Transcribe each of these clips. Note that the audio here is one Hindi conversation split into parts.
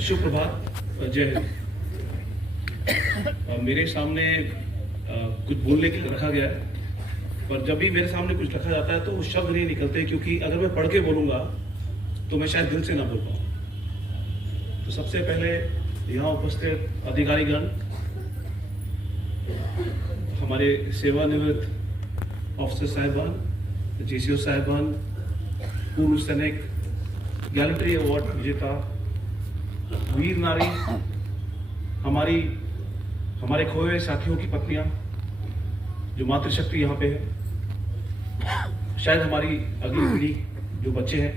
शुभ प्रभात, जय हिंद। मेरे सामने कुछ बोलने के लिए रखा गया है, पर जब भी मेरे सामने कुछ रखा जाता है तो वो शब्द नहीं निकलते, क्योंकि अगर मैं पढ़ के बोलूँगा तो मैं शायद दिल से ना बोल पाऊँ। तो सबसे पहले यहाँ उपस्थित अधिकारीगण, हमारे सेवानिवृत्त ऑफिसर साहिबान, जीसीओ साहिबान, पूर्व सैनिक, गैलेंट्री अवार्ड विजेता, वीर नारी, हमारे खोए हुए साथियों की पत्नियां, जो मातृशक्ति यहाँ पे है, शायद हमारी अगली पीढ़ी जो बच्चे हैं,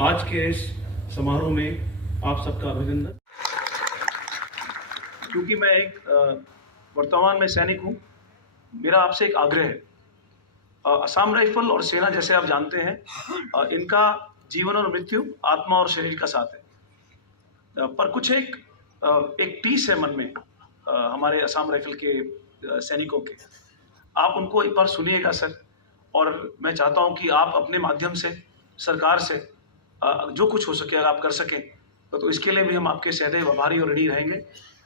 आज के इस समारोह में आप सबका अभिनंदन। क्योंकि मैं एक वर्तमान में सैनिक हूँ, मेरा आपसे एक आग्रह है। असम राइफल और सेना, जैसे आप जानते हैं, इनका जीवन और मृत्यु आत्मा और शरीर का साथ है, पर कुछ एक टीस है मन में हमारे असम राइफल के सैनिकों के। आप उनको एक बार सुनिएगा सर, और मैं चाहता हूं कि आप अपने माध्यम से सरकार से जो कुछ हो सके अगर आप कर सकें तो इसके लिए भी हम आपके सदैव आभारी और ऋणी रहेंगे,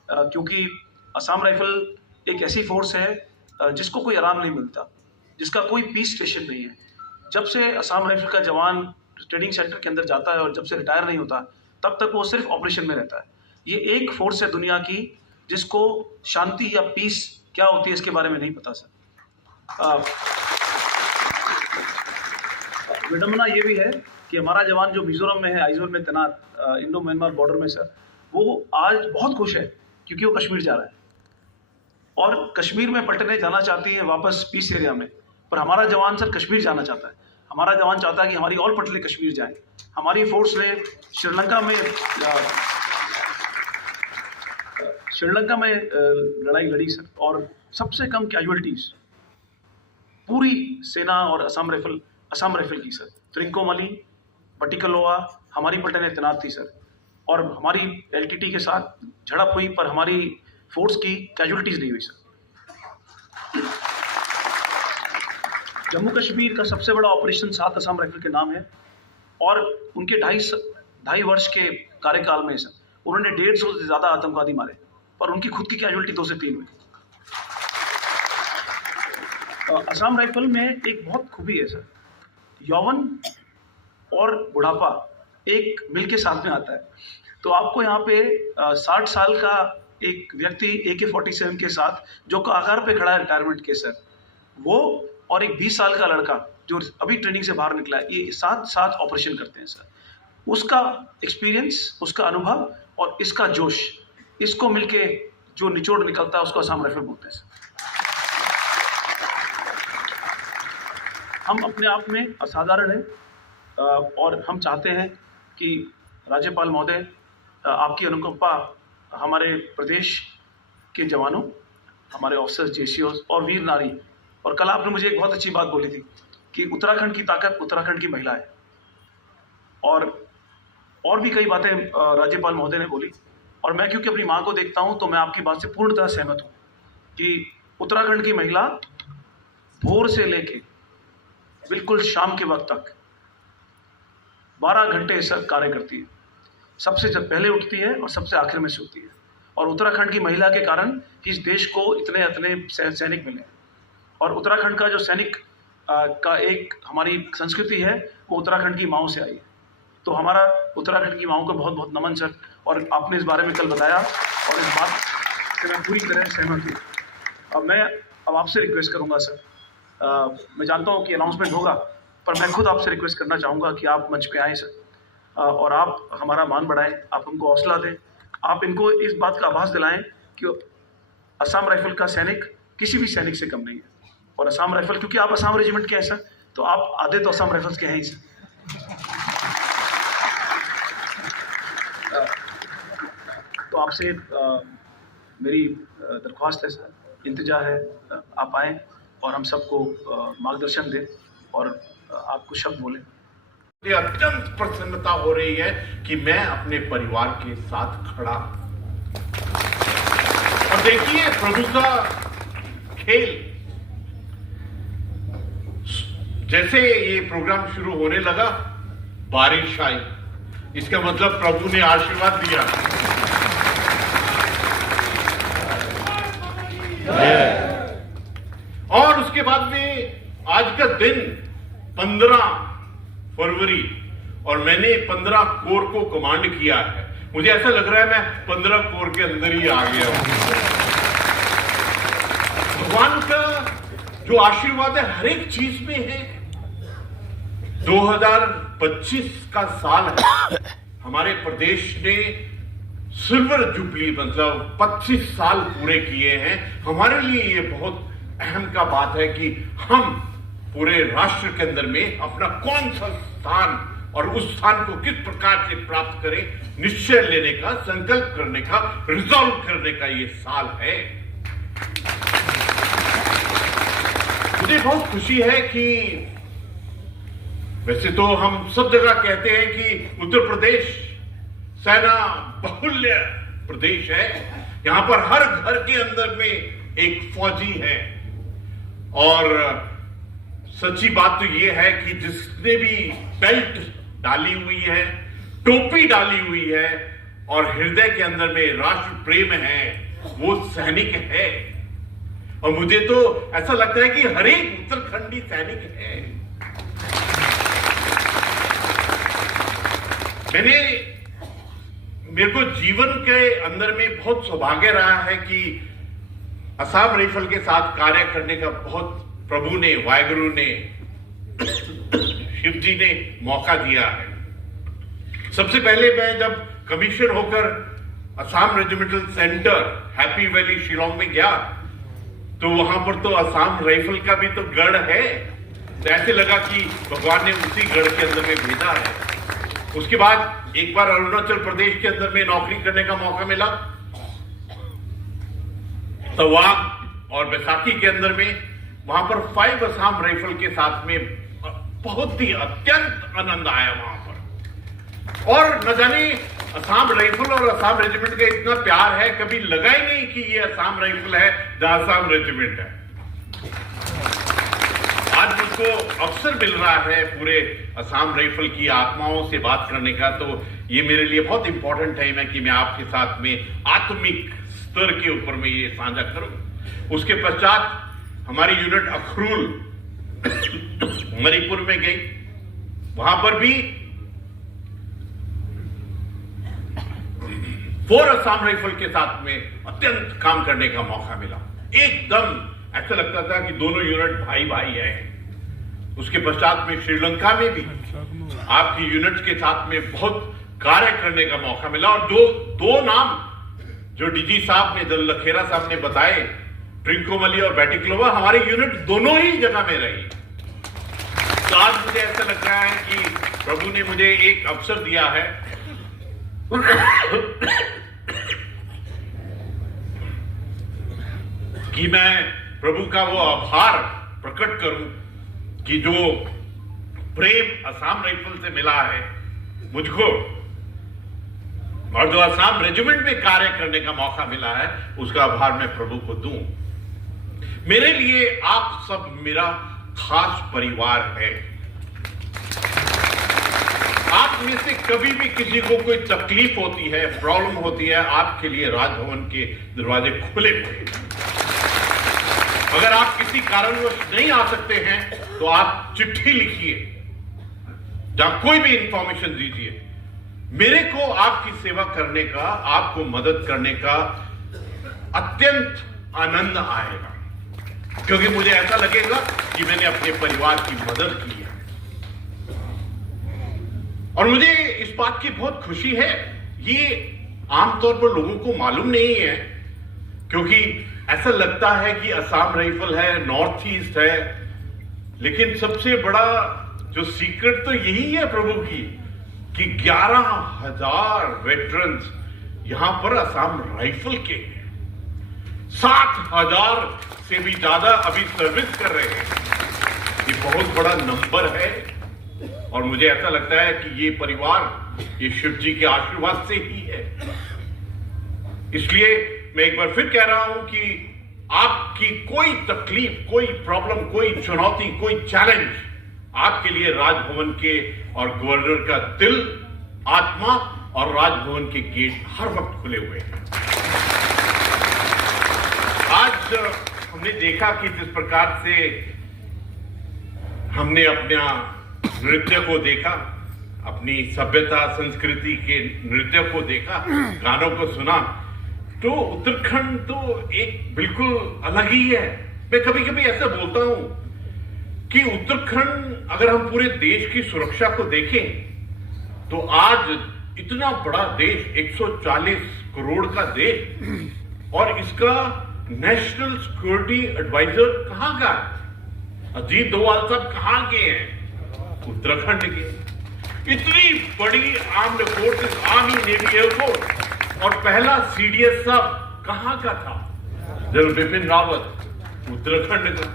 क्योंकि असम राइफल एक ऐसी फोर्स है जिसको कोई आराम नहीं मिलता, जिसका कोई पीस स्टेशन नहीं है। जब से असम राइफल का जवान ट्रेनिंग सेंटर के अंदर जाता है और जब से रिटायर नहीं होता, तब तक वो सिर्फ ऑपरेशन में रहता है। ये एक फोर्स है दुनिया की जिसको शांति या पीस क्या होती है इसके बारे में नहीं पता सर। विडम्बना ये भी है कि हमारा जवान जो मिजोरम में है, आइजोल में तैनात इंडो म्यांमार बॉर्डर में सर, वो आज बहुत खुश है क्योंकि वो कश्मीर जा रहा है और कश्मीर में पलटने जाना चाहती है वापस पीस एरिया में। पर हमारा जवान सर कश्मीर जाना चाहता है। हमारा जवान चाहता है कि हमारी ऑल पटले कश्मीर जाए। हमारी फोर्स ने श्रीलंका में लड़ाई लड़ी सर, और सबसे कम कैजुअलिटीज पूरी सेना और असम राइफल की सर। त्रिंकोमाली, बटिकलोआ हमारी पलटने तैनात थी सर, और हमारी एलटीटी के साथ झड़प हुई, पर हमारी फोर्स की कैजुअलिटीज नहीं हुई सर। जम्मू कश्मीर का सबसे बड़ा ऑपरेशन 7 असम राइफल के नाम है, और उनके ढाई वर्ष के कार्यकाल में सर उन्होंने 150 से ज़्यादा आतंकवादी मारे, पर उनकी खुद की कैजुअलिटी 2 से 3 हुई। असम राइफल में एक बहुत खूबी है सर, यौवन और बुढ़ापा एक मिल के साथ में आता है। तो आपको यहाँ पे 60 साल का एक व्यक्ति AK-47 के साथ जो आकार पे खड़ा है रिटायरमेंट के सर, वो और एक 20 साल का लड़का जो अभी ट्रेनिंग से बाहर निकला है, ये साथ ऑपरेशन करते हैं सर। उसका एक्सपीरियंस, उसका अनुभव और इसका जोश, इसको मिलके जो निचोड़ निकलता है उसको असम राइफल बोलते हैं सर। हम अपने आप में असाधारण हैं, और हम चाहते हैं कि राज्यपाल महोदय आपकी अनुकंपा हमारे प्रदेश के जवानों, हमारे ऑफिसर्स, जेसीओ और वीर नारी, और कल आपने मुझे एक बहुत अच्छी बात बोली थी कि उत्तराखंड की ताकत उत्तराखंड की महिला है, और भी कई बातें राज्यपाल महोदय ने बोली, और मैं क्योंकि अपनी माँ को देखता हूँ तो मैं आपकी बात से पूर्णतः सहमत हूँ कि उत्तराखंड की महिला भोर से लेके बिल्कुल शाम के वक्त तक 12 घंटे सर कार्य करती है। सबसे जब पहले उठती है और सबसे आखिर में सोती है, और उत्तराखंड की महिला के कारण इस देश को इतने सैनिक मिले। और उत्तराखंड का जो सैनिक का एक हमारी संस्कृति है, वो उत्तराखंड की माँओं से आई है। तो हमारा उत्तराखंड की माँओं को बहुत बहुत नमन सर, और आपने इस बारे में कल बताया और इस बात से मैं पूरी तरह सहमत हूँ। मैं अब आपसे रिक्वेस्ट करूँगा सर, मैं जानता हूँ कि अनाउंसमेंट होगा, पर मैं खुद आपसे रिक्वेस्ट करना चाहूँगा कि आप मंच पे आएँ सर, और आप हमारा मान बढ़ाएं, आप हमको हौसला दें, आप इनको इस बात का आभास दिलाएं कि असम राइफल का सैनिक किसी भी सैनिक से कम नहीं है। और असम राइफल, क्योंकि आप असम रेजिमेंट के हैं सर, तो आप आधे तो असम राइफल्स के हैं ही सर। तो आपसे मेरी दरख्वास्त है सर, इंतजा है, आप आएँ और हम सबको मार्गदर्शन दें और आप कुछ शब्द बोलें। मुझे अत्यंत प्रसन्नता हो रही है कि मैं अपने परिवार के साथ खड़ा हूं। और देखिए, प्रभु का खेल, जैसे ये प्रोग्राम शुरू होने लगा, बारिश आई, इसका मतलब प्रभु ने आशीर्वाद दिया। और उसके बाद में आज का दिन 15 फरवरी और मैंने 15 कोर को कमांड किया है। मुझे ऐसा लग रहा है मैं 15 कोर के अंदर ही आ गया हूं। भगवान का जो आशीर्वाद है हर एक चीज में है। 2025 का साल है। हमारे प्रदेश ने सिल्वर जुबली मतलब 25 साल पूरे किए हैं। हमारे लिए ये बहुत अहम का बात है कि हम पूरे राष्ट्र के अंदर में अपना कौन सा स्थान और उस स्थान को किस प्रकार से प्राप्त करें, निश्चय लेने का, संकल्प करने का, रिजॉल्व करने का ये साल है। मुझे बहुत खुशी है कि वैसे तो हम सब जगह कहते हैं कि उत्तर प्रदेश सेना बहुल्य प्रदेश है। यहां पर हर घर के अंदर में एक फौजी है। और सच्ची बात तो यह है कि जिसने भी बेल्ट डाली हुई है, टोपी डाली हुई है और हृदय के अंदर में राष्ट्र प्रेम है, वो सैनिक है। और मुझे तो ऐसा लगता है कि हर एक उत्तराखंडी सैनिक है। मेरे को जीवन के अंदर में बहुत सौभाग्य रहा है कि असम राइफल के साथ कार्य करने का बहुत प्रभु ने, वाहेगुरु ने, शिव जी ने मौका दिया है। सबसे पहले मैं जब कमीशन होकर Assam regimental centre happy valley Shillong में गया तो वहां पर तो असम राइफल का भी तो गढ़ है। तो ऐसे लगा कि भगवान ने उसी गढ़ के अंदर में भेजा है। उसके बाद एक बार अरुणाचल प्रदेश के अंदर में नौकरी करने का मौका मिला। तवांग और बैसाखी के अंदर में वहां पर 5 असम राइफल के साथ में बहुत ही अत्यंत आनंद आया वहां पर। और न जाने असम राइफल और असम रेजिमेंट का इतना प्यार है, कभी लगा ही नहीं कि ये असम राइफल है या असम रेजिमेंट है। आज मुझको अवसर मिल रहा है पूरे असम राइफल की आत्माओं से बात करने का, तो ये मेरे लिए बहुत इंपॉर्टेंट टाइम है कि मैं आपके साथ में आत्मिक स्तर के ऊपर में ये साझा करूं। उसके पश्चात हमारी यूनिट अखरूल मणिपुर में गई। वहां पर भी 4 असम राइफल के साथ में अत्यंत काम करने का मौका मिला। एकदम ऐसा लगता था कि दोनों यूनिट भाई भाई हैं। उसके पश्चात में श्रीलंका में भी आपकी यूनिट के साथ में बहुत कार्य करने का मौका मिला। और दो नाम जो डीजी साहब ने, दल लखेरा साहब ने बताए, ट्रिंकोमली और बैटिक्लोवा, हमारी यूनिट दोनों ही जगह में रही। तो आज मुझे ऐसा लग रहा है कि प्रभु ने मुझे एक अवसर दिया है कि मैं प्रभु का वो आभार प्रकट करूं कि जो प्रेम असम राइफल से मिला है मुझको, और जो असम रेजिमेंट में कार्य करने का मौका मिला है, उसका आभार मैं प्रभु को दूं। मेरे लिए आप सब मेरा खास परिवार है। आप में से कभी भी किसी को कोई तकलीफ होती है, प्रॉब्लम होती है, आपके लिए राजभवन के दरवाजे खुले हुए हैं। अगर आप किसी कारणवश नहीं आ सकते हैं तो आप चिट्ठी लिखिए, जहां कोई भी इंफॉर्मेशन दीजिए। मेरे को आपकी सेवा करने का, आपको मदद करने का अत्यंत आनंद आएगा, क्योंकि मुझे ऐसा लगेगा कि मैंने अपने परिवार की मदद की है। और मुझे इस बात की बहुत खुशी है। ये आमतौर पर लोगों को मालूम नहीं है, क्योंकि ऐसा लगता है कि असम राइफल है, नॉर्थ ईस्ट है, लेकिन सबसे बड़ा जो सीक्रेट तो यही है प्रभु की कि 11,000 वेटरन्स यहां पर असम राइफल के हैं। 7,000 से भी ज्यादा अभी सर्विस कर रहे हैं। ये बहुत बड़ा नंबर है। और मुझे ऐसा लगता है कि ये परिवार ये शिव जी के आशीर्वाद से ही है। इसलिए मैं एक बार फिर कह रहा हूं कि आपकी कोई तकलीफ, कोई प्रॉब्लम, कोई चुनौती, कोई चैलेंज आपके लिए राजभवन के और गवर्नर का दिल आत्मा और राजभवन के गेट हर वक्त खुले हुए हैं। आज हमने देखा कि जिस प्रकार से हमने अपना नृत्य को देखा, अपनी सभ्यता संस्कृति के नृत्य को देखा, गानों को सुना, तो उत्तराखंड तो एक बिल्कुल अलग ही है। मैं कभी कभी ऐसा बोलता हूं कि उत्तराखंड, अगर हम पूरे देश की सुरक्षा को देखें तो आज इतना बड़ा देश, 140 करोड़ का देश, और इसका नेशनल सिक्योरिटी एडवाइजर कहां का है? अजीत डोभाल साहब कहां के हैं? उत्तराखंड के। इतनी बड़ी armed forces, army, navy, air force, और पहला सीडीएस साहब कहां का था? जनरल बिपिन रावत, उत्तराखंड का।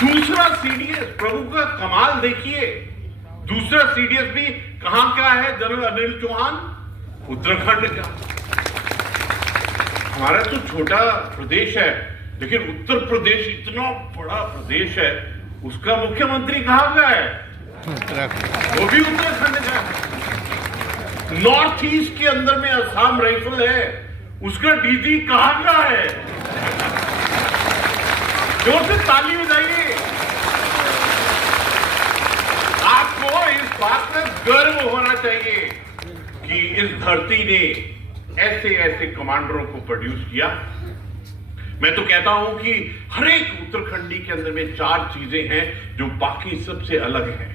दूसरा सीडीएस, प्रभु का कमाल देखिए, दूसरा सीडीएस भी कहां का है? जनरल अनिल चौहान, उत्तराखंड का। हमारा तो छोटा प्रदेश है, लेकिन उत्तर प्रदेश इतना बड़ा प्रदेश है, उसका मुख्यमंत्री कहां का है? वो भी उत्तराखंड का है। नॉर्थ ईस्ट के अंदर में असम राइफल है, उसका डीजी कहां का है? जोर से ताली बजाइए। आपको इस बात का गर्व होना चाहिए कि इस धरती ने ऐसे ऐसे कमांडरों को प्रोड्यूस किया। मैं तो कहता हूं कि हर एक उत्तराखंडी के अंदर में 4 चीजें हैं जो बाकी सबसे अलग हैं।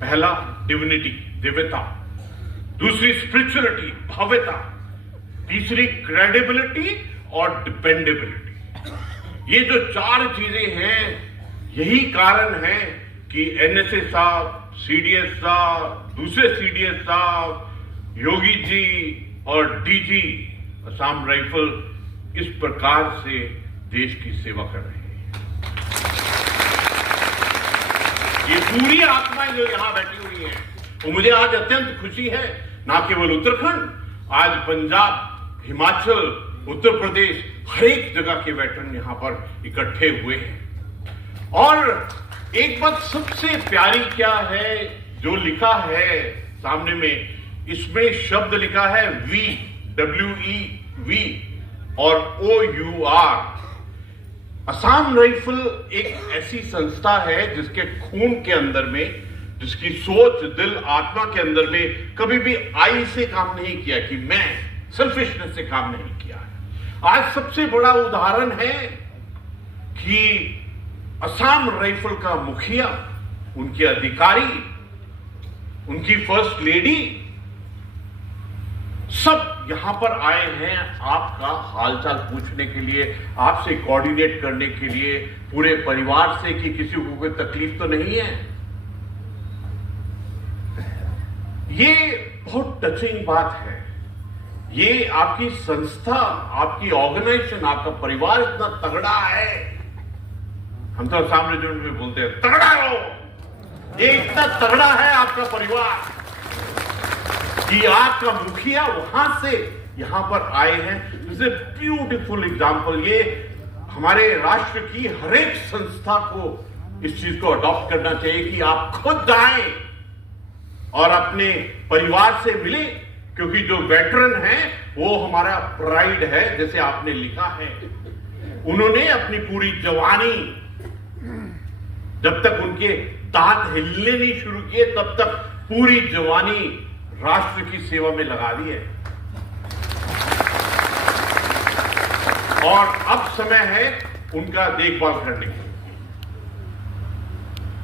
पहला डिविनिटी, दिव्यता, दूसरी स्पिरिचुअलिटी, भव्यता, तीसरी क्रेडिबिलिटी और डिपेंडेबिलिटी। ये जो 4 चीजें हैं, यही कारण है कि एनएसए साहब, सीडीएस साहब, दूसरे सीडीएस साहब, योगी जी और डीजी असम राइफल इस प्रकार से देश की सेवा कर रहे हैं। ये पूरी आत्माएं जो यहां बैठी हुई हैं, तो मुझे आज अत्यंत खुशी है, ना केवल उत्तराखंड, आज पंजाब, हिमाचल, उत्तर प्रदेश, हर एक जगह के वेटरन यहां पर इकट्ठे हुए हैं। और एक बात सबसे प्यारी क्या है, जो लिखा है सामने में, इसमें शब्द लिखा है WEV और OUR। असम राइफल एक ऐसी संस्था है जिसके खून के अंदर में, जिसकी सोच, दिल, आत्मा के अंदर में कभी भी आई से काम नहीं किया कि मैं सेल्फिशनेस से काम नहीं किया है। आज सबसे बड़ा उदाहरण है कि असम राइफल का मुखिया, उनके अधिकारी, उनकी फर्स्ट लेडी, सब यहां पर आए हैं आपका हालचाल पूछने के लिए, आपसे कोऑर्डिनेट करने के लिए, पूरे परिवार से, कि किसी को कोई तकलीफ तो नहीं है। ये बहुत टचिंग बात है। ये आपकी संस्था, आपकी ऑर्गेनाइजेशन, आपका परिवार इतना तगड़ा है। हम तो असम रीजन में बोलते हैं तगड़ा रहो। ये इतना तगड़ा है आपका परिवार कि आपका मुखिया वहां से यहां पर आए हैं। This is a beautiful example. ये हमारे राष्ट्र की हर एक संस्था को इस चीज को अडॉप्ट करना चाहिए कि आप खुद आए और अपने परिवार से मिले, क्योंकि जो वेटरन है वो हमारा प्राइड है, जैसे आपने लिखा है। उन्होंने अपनी पूरी जवानी, जब तक उनके दांत हिलने नहीं शुरू किए, तब तक पूरी जवानी राष्ट्र की सेवा में लगा दी है। और अब समय है उनका देखभाल करने की।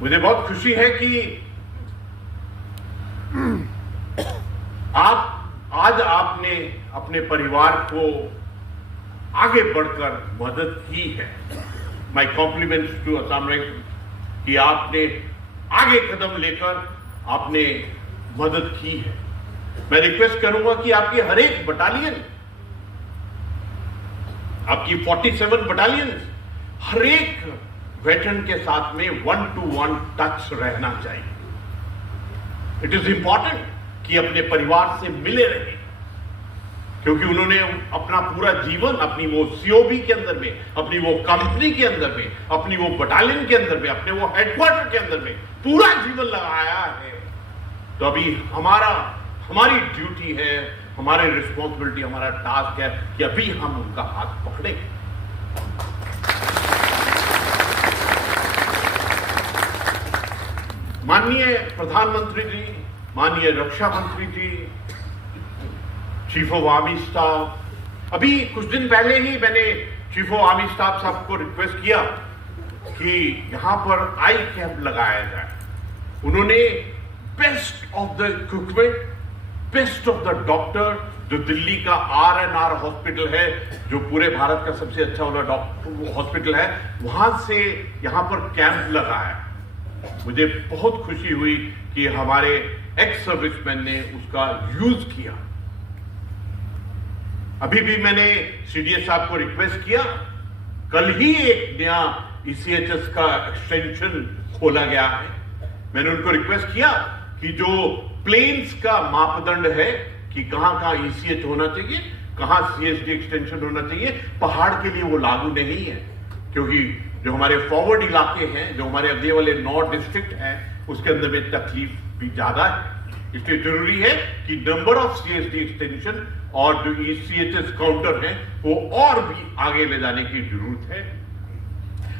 मुझे बहुत खुशी है कि आज आपने अपने परिवार को आगे बढ़कर मदद की है। My compliments to Assam rifle कि आपने आगे कदम लेकर आपने मदद की है। मैं रिक्वेस्ट करूंगा कि आपकी हर एक बटालियन, आपकी 47 बटालियन, हर एक वेटरन के साथ में 1-to-1 टच रहना चाहिए। इट इज इंपॉर्टेंट कि अपने परिवार से मिले रहें, क्योंकि उन्होंने अपना पूरा जीवन अपनी वो सीओबी के अंदर में, अपनी वो कंपनी के अंदर में, अपनी वो बटालियन के अंदर में, अपने वो हेडक्वार्टर के अंदर में पूरा जीवन लगाया है। तो अभी हमारी ड्यूटी है, हमारी रिस्पॉन्सिबिलिटी, हमारा टास्क है कि अभी हम उनका हाथ पकड़ें। माननीय प्रधानमंत्री जी, माननीय रक्षा मंत्री जी, चीफ ऑफ आर्मी स्टाफ, अभी कुछ दिन पहले ही मैंने चीफ ऑफ आर्मी स्टाफ साहब को रिक्वेस्ट किया कि यहां पर आई कैंप लगाया जाए। उन्होंने best of the equipment, best of the doctor, जो दिल्ली का RNR हॉस्पिटल है, जो पूरे भारत का सबसे अच्छा वाला हॉस्पिटल है, वहां से यहां पर कैंप लगाया। मुझे बहुत खुशी हुई कि हमारे एक्स सर्विसमैन ने उसका यूज किया। अभी भी मैंने CDS साहब को रिक्वेस्ट किया, कल ही एक नया ECHS का एक्सटेंशन खोला गया है। मैंने उनको रिक्वेस्ट किया कि जो प्लेन्स का मापदंड है कि कहां ECH होना चाहिए, कहां CSD एक्सटेंशन होना चाहिए, पहाड़ के लिए वो लागू नहीं है, क्योंकि जो हमारे फॉरवर्ड इलाके हैं, जो हमारे अगले वाले 9 डिस्ट्रिक्ट हैं, उसके अंदर में तकलीफ भी ज्यादा है। इसलिए जरूरी है कि नंबर ऑफ CSD एक्सटेंशन और जो ECHS काउंटर हैं वो और भी आगे ले जाने की जरूरत है।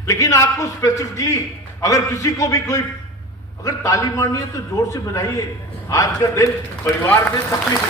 लेकिन आपको स्पेसिफिकली अगर किसी को भी कोई अगर ताली मारनी है तो जोर से बजाइए। आज का दिन परिवार में तकलीफ